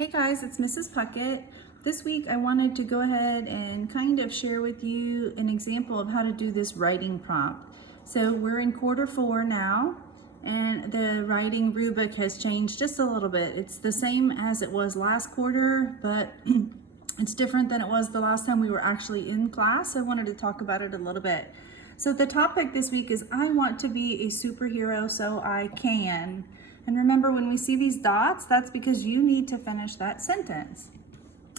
Hey guys, it's Mrs. Puckett. This week I wanted to go ahead and kind of share with you an example of how to do this writing prompt. So we're in quarter 4 now, and the writing rubric has changed just a little bit. It's the same as it was last quarter, but it's different than it was the last time we were actually in class. I wanted to talk about it a little bit. So the topic this week is I want to be a superhero so I can. And remember, when we see these dots, that's because you need to finish that sentence.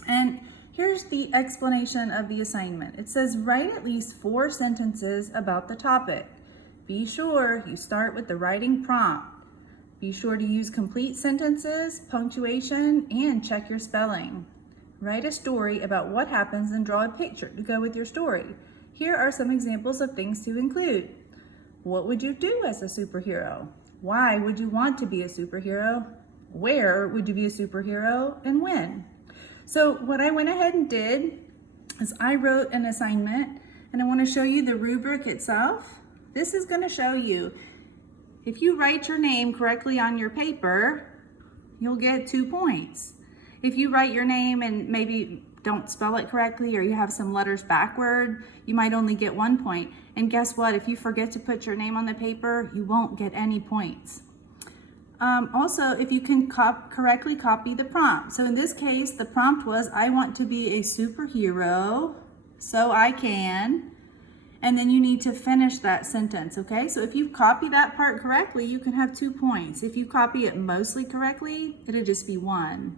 And here's the explanation of the assignment. It says, write at least 4 sentences about the topic. Be sure you start with the writing prompt. Be sure to use complete sentences, punctuation, and check your spelling. Write a story about what happens and draw a picture to go with your story. Here are some examples of things to include. What would you do as a superhero? Why would you want to be a superhero? Where would you be a superhero and when? So what I went ahead and did is I wrote an assignment, and I want to show you the rubric itself. This is going to show you if you write your name correctly on your paper, you'll get 2 points. If you write your name and maybe don't spell it correctly, or you have some letters backward, you might only get 1 point. And guess what? If you forget to put your name on the paper, you won't get any points. Also, if you can correctly copy the prompt. So in this case, the prompt was, I want to be a superhero so I can, and then you need to finish that sentence, okay? So if you copy that part correctly, you can have 2 points. If you copy it mostly correctly, it'll just be 1.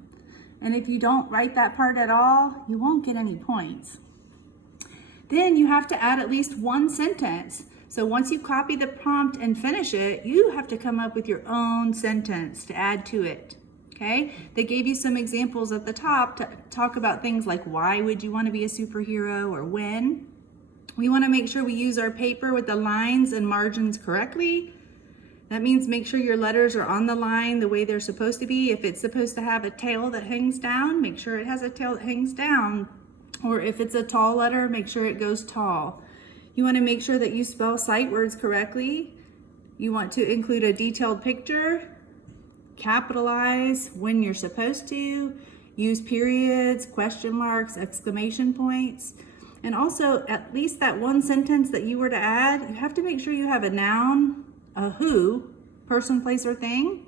And if you don't write that part at all, you won't get any points. Then you have to add at least 1 sentence. So once you copy the prompt and finish it, you have to come up with your own sentence to add to it, okay? They gave you some examples at the top to talk about things like why would you want to be a superhero or when. We want to make sure we use our paper with the lines and margins correctly. That means make sure your letters are on the line the way they're supposed to be. If it's supposed to have a tail that hangs down, make sure it has a tail that hangs down. Or if it's a tall letter, make sure it goes tall. You want to make sure that you spell sight words correctly. You want to include a detailed picture, capitalize when you're supposed to, use periods, question marks, exclamation points. And also, at least that 1 sentence that you were to add, you have to make sure you have a noun, a who, person, place, or thing,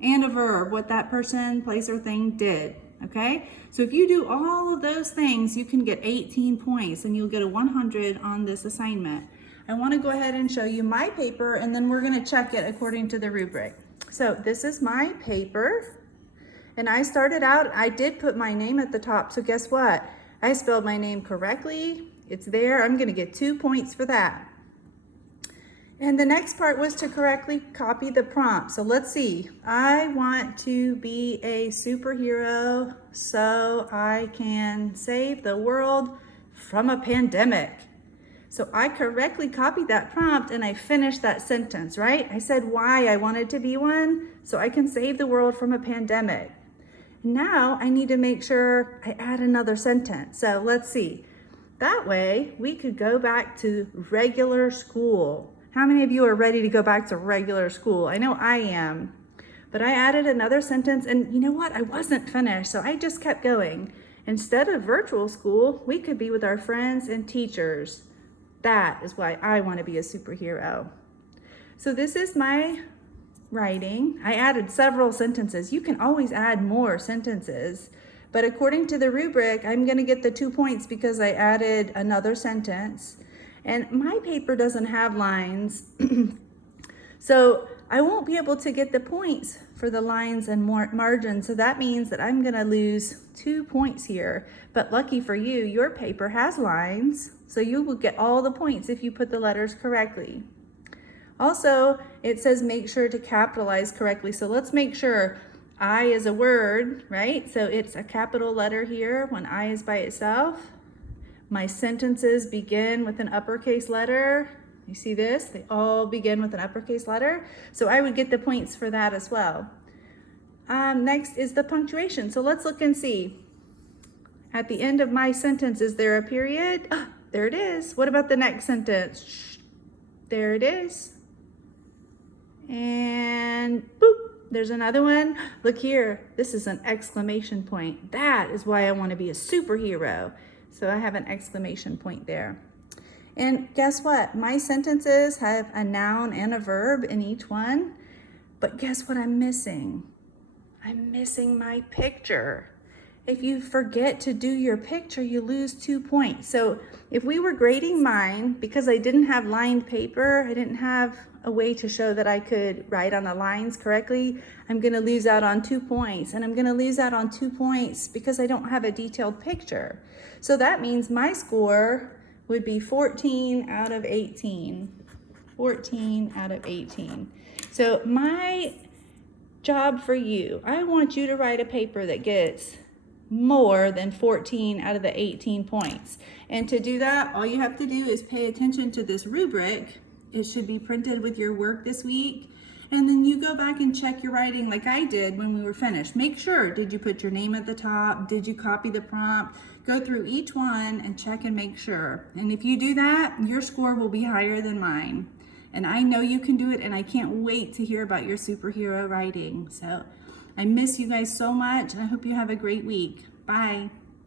and a verb, what that person, place, or thing did, okay? So if you do all of those things, you can get 18 points, and you'll get a 100 on this assignment. I want to go ahead and show you my paper, and then we're going to check it according to the rubric. So this is my paper, and I started out, I did put my name at the top, so guess what? I spelled my name correctly. It's there. I'm going to get 2 points for that. And the next part was to correctly copy the prompt. So let's see. I want to be a superhero so I can save the world from a pandemic. So I correctly copied that prompt and I finished that sentence, right? I said why I wanted to be one so I can save the world from a pandemic. Now I need to make sure I add another sentence. So let's see. That way we could go back to regular school. How many of you are ready to go back to regular school? I know I am. But I added another sentence, and you know what? I wasn't finished, so I just kept going. Instead of virtual school, we could be with our friends and teachers. That is why I want to be a superhero. So this is my writing. I added several sentences. You can always add more sentences. But according to the rubric, I'm going to get the 2 points because I added another sentence. And my paper doesn't have lines, so I won't be able to get the points for the lines and margins. So that means that I'm gonna lose 2 points here. But lucky for you, your paper has lines, so you will get all the points if you put the letters correctly. Also, it says make sure to capitalize correctly. So let's make sure I is a word, right? So it's a capital letter here when I is by itself. My sentences begin with an uppercase letter. You see this? They all begin with an uppercase letter. So I would get the points for that as well. Next is the punctuation. So let's look and see. At the end of my sentence, is there a period? Oh, there it is. What about the next sentence? Shh, there it is. And boop, there's another one. Look here, this is an exclamation point. That is why I want to be a superhero. So I have an exclamation point there. And guess what? My sentences have a noun and a verb in each one. But guess what I'm missing? I'm missing my picture. If you forget to do your picture, you lose 2 points. So if we were grading mine, because I didn't have lined paper, I didn't have a way to show that I could write on the lines correctly, I'm gonna lose out on 2 points. And I'm gonna lose out on 2 points because I don't have a detailed picture. So that means my score would be 14 out of 18. 14 out of 18. So my job for you, I want you to write a paper that gets more than 14 out of the 18 points. And to do that, all you have to do is pay attention to this rubric. It should be printed with your work this week. And then you go back and check your writing like I did when we were finished. Make sure, did you put your name at the top? Did you copy the prompt? Go through each one and check and make sure. And if you do that, your score will be higher than mine. And I know you can do it, and I can't wait to hear about your superhero writing. So I miss you guys so much, and I hope you have a great week. Bye.